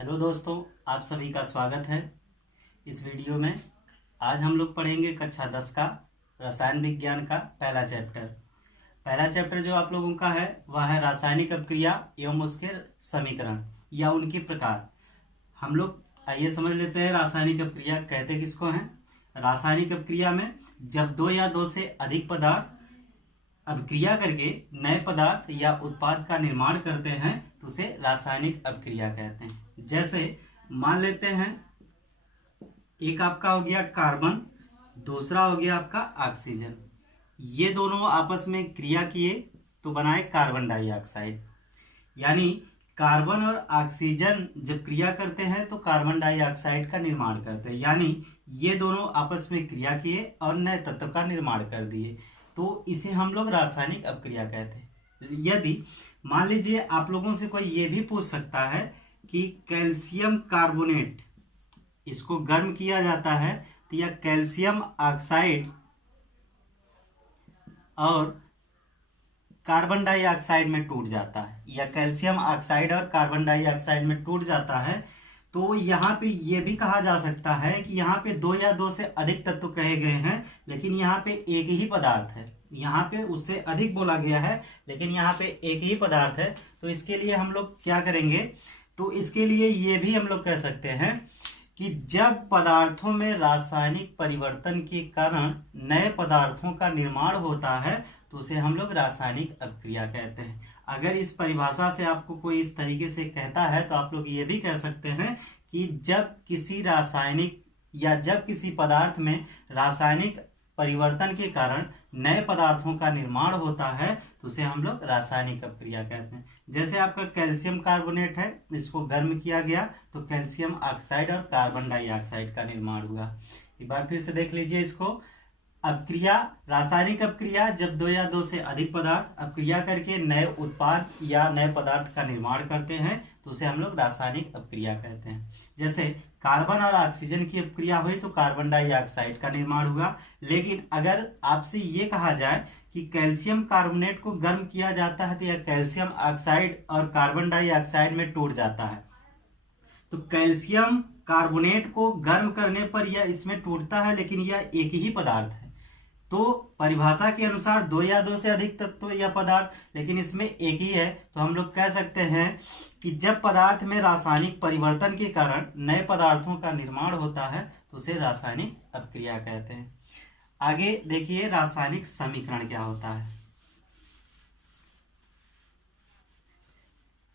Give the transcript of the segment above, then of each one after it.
Hello दोस्तों, आप सभी का स्वागत है इस वीडियो में। आज हम लोग पढ़ेंगे कक्षा 10 का रसायन विज्ञान का पहला चैप्टर। पहला चैप्टर जो आप लोगों का है वह है रासायनिक अपक्रिया एवं उसके समीकरण या उनके प्रकार। हम लोग आइए समझ लेते हैं रासायनिक अपक्रिया कहते किसको हैं। रासायनिक अपक्रिया में जब दो या दो से अधिक पदार्थ अपक्रिया करके नए पदार्थ या उत्पाद का निर्माण करते हैं तो उसे रासायनिक अपक्रिया कहते हैं। जैसे मान लेते हैं एक आपका हो गया कार्बन, दूसरा हो गया आपका ऑक्सीजन। ये दोनों आपस में क्रिया किए तो बनाए कार्बन डाइऑक्साइड। यानी कार्बन और ऑक्सीजन जब क्रिया करते हैं तो कार्बन डाइऑक्साइड का निर्माण करते हैं। यानी ये दोनों आपस में क्रिया किए और नए तत्व का निर्माण कर दिए, तो इसे हम लोग रासायनिक अपक्रिया कहते हैं। यदि मान लीजिए आप लोगों से कोई ये भी पूछ सकता है कि कैल्शियम कार्बोनेट इसको गर्म किया जाता है तो यह कैल्शियम ऑक्साइड और कार्बन डाइऑक्साइड में टूट जाता है, या कैल्शियम ऑक्साइड और कार्बन डाइऑक्साइड में टूट जाता है, तो यहाँ पे ये भी कहा जा सकता है कि यहाँ पे दो या दो से अधिक तत्व कहे गए हैं लेकिन यहाँ पे एक ही पदार्थ है। यहाँ पे उससे अधिक बोला गया है लेकिन यहाँ पे एक ही पदार्थ है। तो इसके लिए हम लोग क्या करेंगे, तो इसके लिए ये भी हम लोग कह सकते हैं कि जब पदार्थों में रासायनिक परिवर्तन के कारण नए पदार्थों का निर्माण होता है तो उसे हम लोग रासायनिक अपक्रिया कहते हैं। अगर इस परिभाषा से आपको कोई इस तरीके से कहता है तो आप लोग ये भी कह सकते हैं कि जब किसी रासायनिक या जब किसी पदार्थ में रासायनिक परिवर्तन के कारण नए पदार्थों का निर्माण होता है तो उसे हम लोग रासायनिक अपक्रिया कहते हैं। जैसे आपका कैल्शियम कार्बोनेट है, इसको गर्म किया गया तो कैल्शियम ऑक्साइड और कार्बन डाइऑक्साइड का निर्माण हुआ। एक बार फिर से देख लीजिए इसको। अपक्रिया, रासायनिक अपक्रिया जब दो या दो से अधिक पदार्थ अपक्रिया करके नए उत्पाद या नए पदार्थ का निर्माण करते हैं तो उसे हम लोग रासायनिक अपक्रिया कहते हैं। जैसे कार्बन और ऑक्सीजन की अपक्रिया हुई तो कार्बन डाइऑक्साइड का निर्माण हुआ। लेकिन अगर आपसे ये कहा जाए कि कैल्शियम कार्बोनेट को गर्म किया जाता है तो यह कैल्शियम ऑक्साइड और कार्बन डाइऑक्साइड में टूट जाता है, तो कैल्शियम कार्बोनेट को गर्म करने पर यह इसमें टूटता है लेकिन यह एक ही पदार्थ है। तो परिभाषा के अनुसार दो या दो से अधिक तत्व या पदार्थ, लेकिन इसमें एक ही है, तो हम लोग कह सकते हैं कि जब पदार्थ में रासायनिक परिवर्तन के कारण नए पदार्थों का निर्माण होता है तो उसे रासायनिक अपक्रिया कहते हैं। आगे देखिए रासायनिक समीकरण क्या होता है।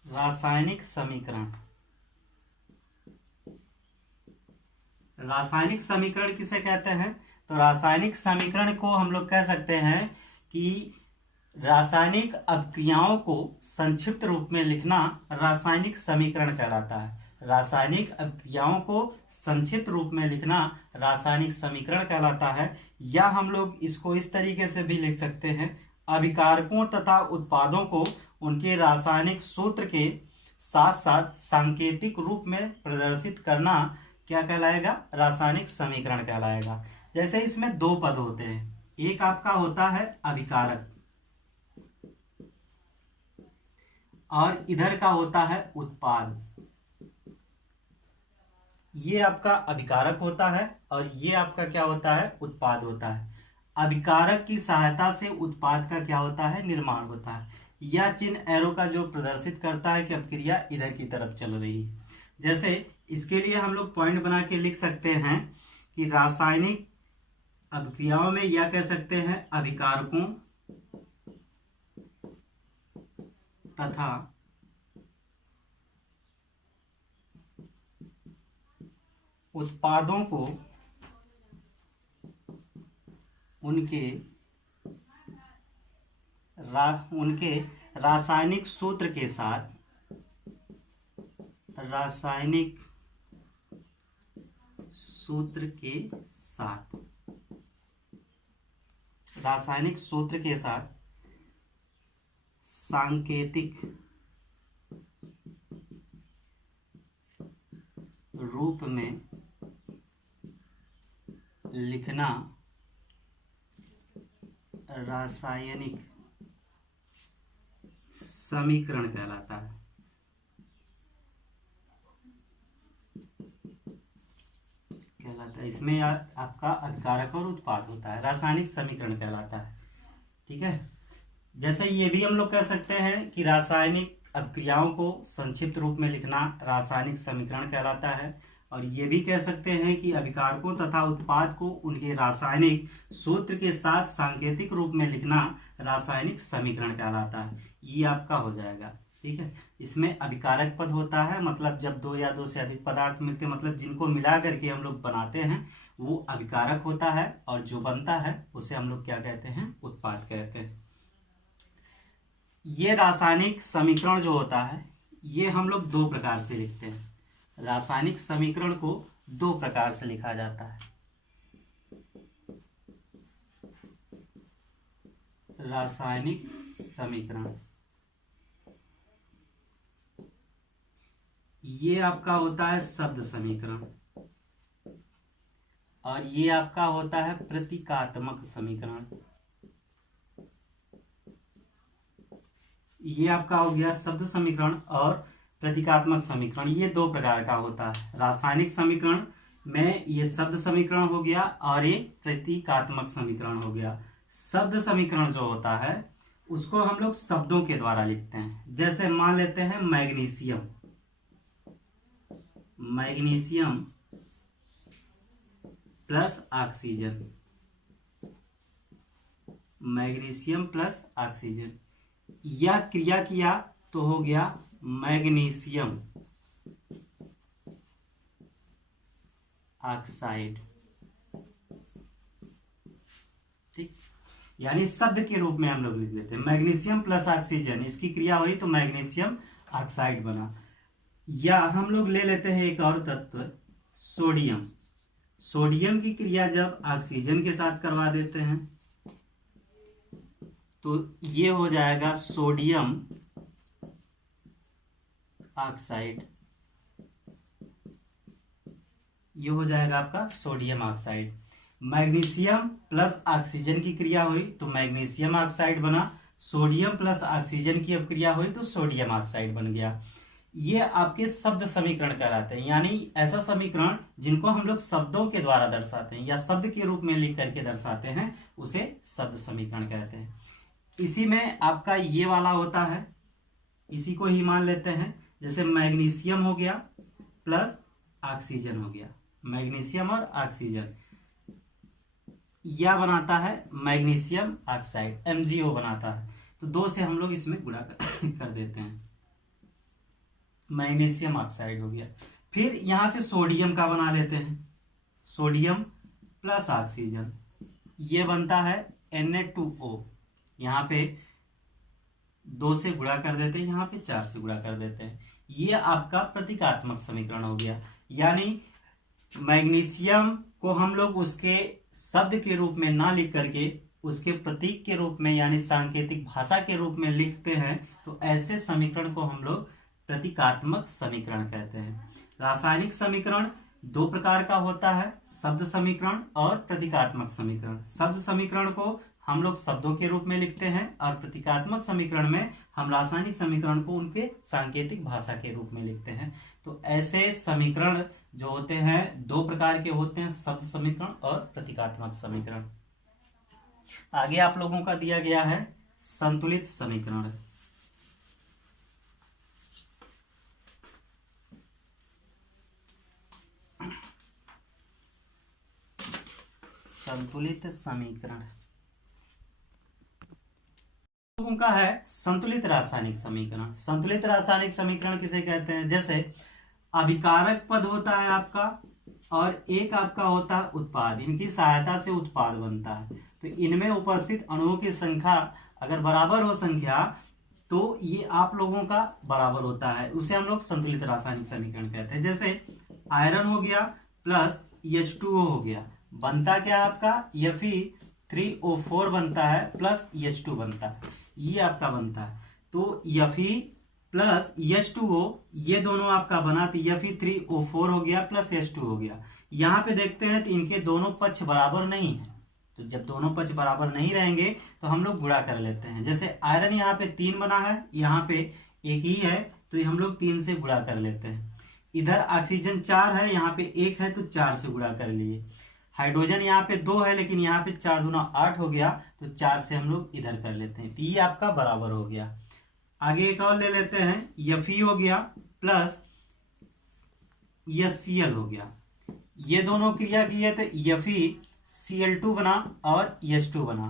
रासायनिक समीकरण, रासायनिक समीकरण किसे कहते हैं, तो रासायनिक समीकरण को हम लोग कह सकते हैं कि रासायनिक अपक्रियाओं को संक्षिप्त रूप में लिखना रासायनिक समीकरण कहलाता है। रासायनिक अपक्रियाओं को संक्षिप्त रूप में लिखना रासायनिक समीकरण कहलाता है। या हम लोग इसको इस तरीके से भी लिख सकते हैं, अभिकारकों तथा उत्पादों को उनके रासायनिक सूत्र के साथ साथ सांकेतिक रूप में प्रदर्शित करना क्या कहलाएगा, रासायनिक समीकरण कहलाएगा। जैसे इसमें दो पद होते हैं, एक आपका होता है अभिकारक और इधर का होता है उत्पाद। ये आपका अभिकारक होता है और ये आपका क्या होता है, उत्पाद होता है। अभिकारक की सहायता से उत्पाद का क्या होता है, निर्माण होता है। यह चिन्ह एरो का जो प्रदर्शित करता है कि अपक्रिया इधर की तरफ चल रही है। जैसे इसके लिए हम लोग पॉइंट बना के लिख सकते हैं कि रासायनिक अपक्रियाओं में यह कह सकते हैं अभिकारकों तथा उत्पादों को उनके रासायनिक सूत्र के साथ, रासायनिक सूत्र के साथ, रासायनिक सूत्र के साथ सांकेतिक रूप में लिखना रासायनिक समीकरण कहलाता है। जाता है। इसमें आपका अभिकारक और उत्पाद होता है, रासायनिक समीकरण कहलाता है। ठीक है, जैसे ये भी हम लोग कह सकते हैं कि रासायनिक अभिक्रियाओं को संक्षिप्त रूप में लिखना रासायनिक समीकरण कहलाता है, और ये भी कह सकते हैं कि अभिकारकों तथा उत्पाद को उनके रासायनिक सूत्र के साथ सांकेतिक रूप में लिखना रासायनिक समीकरण कहलाता है। ये आपका हो जाएगा। ठीक है, इसमें अभिकारक पद होता है, मतलब जब दो या दो से अधिक पदार्थ मिलते हैं, मतलब जिनको मिला करके हम लोग बनाते हैं वो अभिकारक होता है, और जो बनता है उसे हम लोग क्या कहते हैं, उत्पाद कहते हैं। ये रासायनिक समीकरण जो होता है ये हम लोग दो प्रकार से लिखते हैं। रासायनिक समीकरण को दो प्रकार से लिखा जाता है। रासायनिक समीकरण, ये आपका होता है शब्द समीकरण, और ये आपका होता है प्रतीकात्मक समीकरण। ये आपका हो गया शब्द समीकरण और प्रतीकात्मक समीकरण। ये दो प्रकार का होता है। रासायनिक समीकरण में ये शब्द समीकरण हो गया और ये प्रतीकात्मक समीकरण हो गया। शब्द समीकरण जो होता है उसको हम लोग शब्दों के द्वारा लिखते हैं। जैसे मान लेते हैं magnesium, magnesium plus oxygen, magnesium plus oxygen, यह क्रिया किया तो हो गया मैग्नीशियम ऑक्साइड। ठीक, यानी शब्द के रूप में हम लोग लिख लेते हैं मैग्नीशियम प्लस ऑक्सीजन, इसकी क्रिया हुई तो मैग्नीशियम ऑक्साइड बना। या हम लोग ले लेते हैं एक और तत्व सोडियम, सोडियम की क्रिया जब ऑक्सीजन के साथ करवा देते हैं तो ये हो जाएगा सोडियम ऑक्साइड, ये हो जाएगा आपका sodium oxide. Magnesium plus oxygen की क्रिया हुई तो मैग्नीशियम ऑक्साइड बना, सोडियम प्लस ऑक्सीजन की अब क्रिया हुई तो सोडियम ऑक्साइड बन गया। ये आपके शब्द समीकरण कहलाते हैं, यानी ऐसा समीकरण जिनको हम लोग शब्दों के द्वारा दर्शाते हैं या शब्द के रूप में लिख करके दर्शाते हैं उसे शब्द समीकरण कहते हैं। इसी में आपका ये वाला होता है, इसी को ही मान लेते हैं, जैसे मैग्नीशियम हो गया प्लस ऑक्सीजन हो गया, मैग्नीशियम और ऑक्सीजन, यह बनाता है मैग्नीशियम ऑक्साइड, MgO बनाता है। तो दो से हम लोग इसमें गुणा कर देते हैं, मैग्नीशियम ऑक्साइड हो गया। फिर यहां से सोडियम का बना लेते हैं, सोडियम प्लस ऑक्सीजन, ये बनता है Na2O, यहाँ पे 2 से गुणा कर देते हैं, यहाँ पे 4 से गुणा कर देते हैं। ये आपका प्रतीकात्मक समीकरण हो गया, यानी मैग्नीशियम को हम लोग उसके शब्द के रूप में ना लिख करके उसके प्रतीक के रूप में यानी सांकेतिक भाषा के रूप में लिखते हैं, तो ऐसे समीकरण को हम लोग प्रतीकात्मक समीकरण कहते हैं। रासायनिक समीकरण दो प्रकार का होता है, शब्द समीकरण और प्रतीकात्मक समीकरण। शब्द समीकरण को हम लोग शब्दों के रूप में लिखते हैं और प्रतीकात्मक समीकरण में हम रासायनिक समीकरण को उनके सांकेतिक भाषा के रूप में लिखते हैं। तो ऐसे समीकरण जो होते हैं दो प्रकार के होते हैं, शब्द समीकरण और प्रतीकात्मक समीकरण। आगे आप लोगों का दिया गया है संतुलित समीकरण। संतुलित समीकरण लोगों का है संतुलित रासायनिक समीकरण। संतुलित रासायनिक समीकरण किसे कहते हैं? जैसे अभिकारक पद होता है आपका और एक आपका होता है उत्पाद, इनकी सहायता से उत्पाद बनता है। तो इनमें उपस्थित अणुओं की संख्या अगर बराबर हो संख्या तो ये आप लोगों का बराबर होता है, उसे हम लोग संतुलित रासायनिक समीकरण कहते हैं। जैसे आयरन हो गया प्लस H2O हो गया, बनता क्या आपका Fe3O4 बनता है प्लस H2 बनता है, ये आपका बनता है। तो Fe प्लस H2O ये दोनों आपका बना तो Fe3O4 हो गया प्लस H2 हो गया। यहाँ पे देखते हैं तो इनके दोनों पक्ष बराबर नहीं है, तो जब दोनों पक्ष बराबर नहीं रहेंगे तो हम लोग गुणा कर लेते हैं। जैसे आयरन यहाँ पे 3 बना है, यहाँ पे 1 ही है, तो हम लोग 3 से गुणा कर लेते हैं। इधर ऑक्सीजन 4 है, यहाँ पे 1 है तो 4 से गुणा कर लिए। हाइड्रोजन यहाँ पे 2 है लेकिन यहाँ पे 4 दूना 8 हो गया, तो 4 से हम लोग इधर कर लेते हैं, तो ये आपका बराबर हो गया। आगे एक और ले लेते हैं, Fe हो गया प्लस HCl हो गया। ये दोनों क्रिया की है तो FeCl2 बना और H2 बना,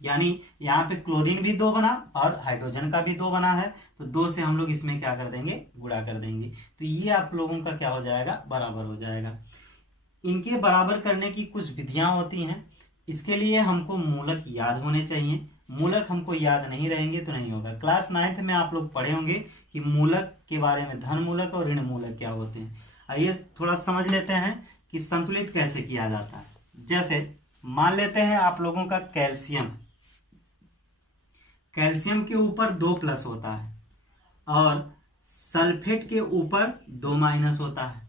यानी यहाँ पे क्लोरीन भी 2 बना और हाइड्रोजन का भी 2 बना है, तो 2 से हम लोग इसमें क्या कर देंगे, गुणा कर देंगे, तो ये आप लोगों का क्या हो जाएगा, बराबर हो जाएगा। इनके बराबर करने की कुछ विधियां होती हैं, इसके लिए हमको मूलक याद होने चाहिए। मूलक हमको याद नहीं रहेंगे तो नहीं होगा। क्लास 9th में आप लोग पढ़े होंगे कि मूलक के बारे में, धन मूलक और ऋण मूलक क्या होते हैं। आइए थोड़ा समझ लेते हैं कि संतुलित कैसे किया जाता है। जैसे मान लेते हैं आप लोगों का कैल्शियम, कैल्शियम के ऊपर 2 प्लस होता है और सल्फेट के ऊपर 2 माइनस होता है।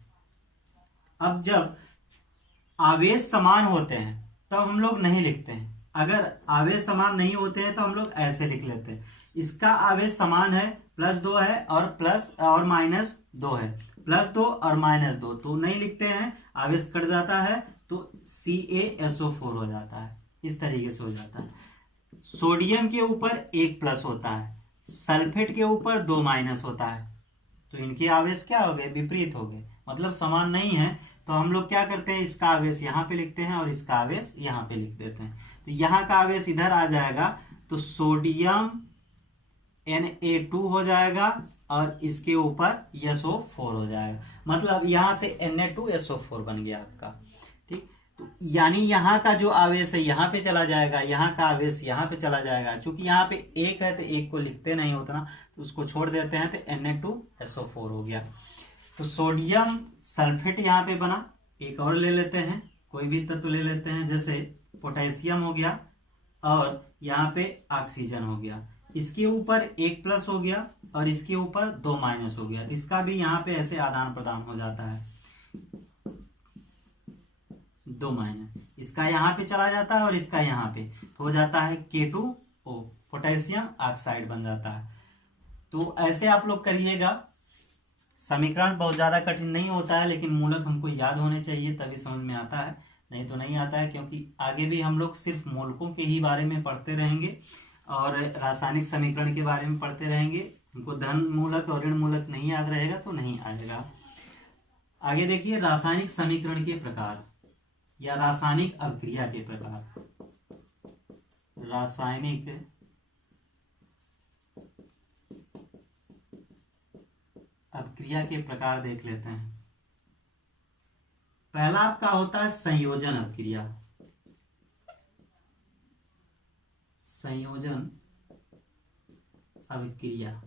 अब जब आवेश समान होते हैं तब हम लोग नहीं लिखते हैं, अगर आवेश समान नहीं होते हैं तो हम लोग ऐसे लिख लेते हैं, इसका आवेश समान है, +2 है और प्लस और -2 है, +2 और -2, तो नहीं लिखते हैं, आवेश कट जाता है तो CaSO4 हो जाता है, इस तरीके से हो जाता है। सोडियम के ऊपर 1 प्लस होता है, सल्फेट के ऊपर 2 माइनस होता है, तो इनके आवेश क्या हो गए, विपरीत हो गए, मतलब समान नहीं है, तो हम लोग क्या करते हैं, इसका आवेश यहाँ पे लिखते हैं और इसका आवेश यहाँ पे लिख देते हैं, तो यहाँ का आवेश इधर आ जाएगा तो सोडियम Na2 हो जाएगा और इसके ऊपर SO4 हो जाएगा, मतलब यहाँ से Na2SO4 बन गया आपका, ठीक। तो यानी यहाँ का जो आवेश है यहाँ पे चला जाएगा, यहाँ का आवेश यहाँ पे चला जाएगा, क्योंकि यहाँ पे 1 है तो 1 को लिखते नहीं उतना, तो उसको छोड़ देते हैं, तो Na2SO4 हो गया। तो सोडियम सल्फेट यहाँ पे बना। एक और ले लेते हैं, कोई भी तत्व ले लेते हैं, जैसे पोटेशियम हो गया और यहाँ पे ऑक्सीजन हो गया, इसके ऊपर 1 प्लस हो गया और इसके ऊपर 2 माइनस हो गया, इसका भी यहाँ पे ऐसे आदान प्रदान हो जाता है, 2 माइनस, इसका यहाँ पे चला जाता है और इसका यहाँ पे, तो हो जाता है K2O, पोटेशियम ऑक्साइड बन जाता है। तो ऐसे आप लोग करिएगा, समीकरण बहुत ज़्यादा कठिन नहीं होता है, लेकिन मूलक हमको याद होने चाहिए तभी समझ में आता है, नहीं तो नहीं आता है, क्योंकि आगे भी हम लोग सिर्फ मूलकों के ही बारे में पढ़ते रहेंगे और रासायनिक समीकरण के बारे में पढ़ते रहेंगे। हमको धन मूलक और ऋण मूलक नहीं याद रहेगा तो नहीं आएगा। आगे देखिए, रासायनिक समीकरण के प्रकार या रासायनिक अभिक्रिया के प्रकार। रासायनिक अभिक्रिया के प्रकार देख लेते हैं। पहला आपका होता है संयोजन अभिक्रिया, संयोजन अभिक्रिया।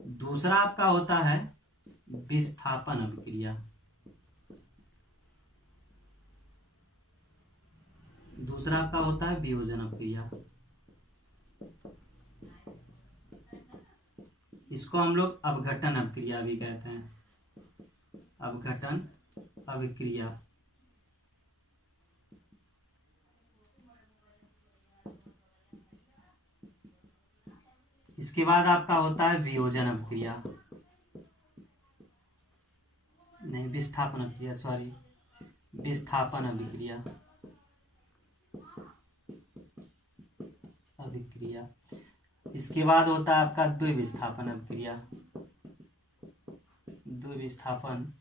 दूसरा आपका होता है विस्थापन अभिक्रिया, दूसरा आपका होता है वियोजन अभिक्रिया। इसको हम लोग अपघटन अभिक्रिया भी कहते हैं, अपघटन अभिक्रिया। इसके बाद आपका होता है वियोजन अभिक्रिया, नहीं विस्थापन अभिक्रिया, सॉरी, विस्थापन अभिक्रिया, अभिक्रिया। इसके बाद होता है आपका द्विविस्थापन अभिक्रिया, द्विविस्थापन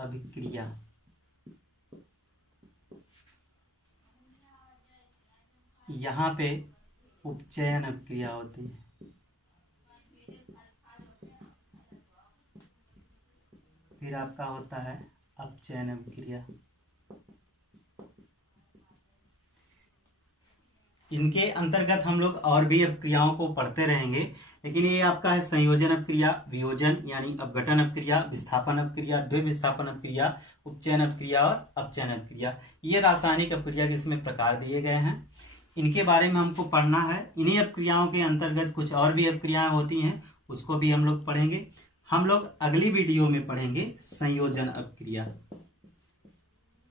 अभिक्रिया। यहाँ पे उपचयन अभिक्रिया होती है, फिर आपका होता है अपचयन अभिक्रिया। इनके अंतर्गत हम लोग और भी अभिक्रियाओं को पढ़ते रहेंगे, लेकिन ये आपका है संयोजन अभिक्रिया, वियोजन यानी अपघटन अभिक्रिया, विस्थापन अभिक्रिया, द्विविस्थापन अभिक्रिया, उपचयन अभिक्रिया और अपचयन अभिक्रिया। ये रासायनिक अभिक्रिया के इसमें प्रकार दिए गए हैं, इनके बारे में हमको पढ़ना है। इन्हीं अभिक्रियाओं के अंतर्गत कुछ और भी अभिक्रियाएं होती हैं, उसको भी हम लोग पढ़ेंगे। हम लोग अगली वीडियो में पढ़ेंगे संयोजन अभिक्रिया,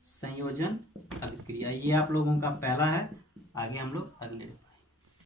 संयोजन अभिक्रिया। ये आप लोगों का पहला है, आगे हम लोग अगले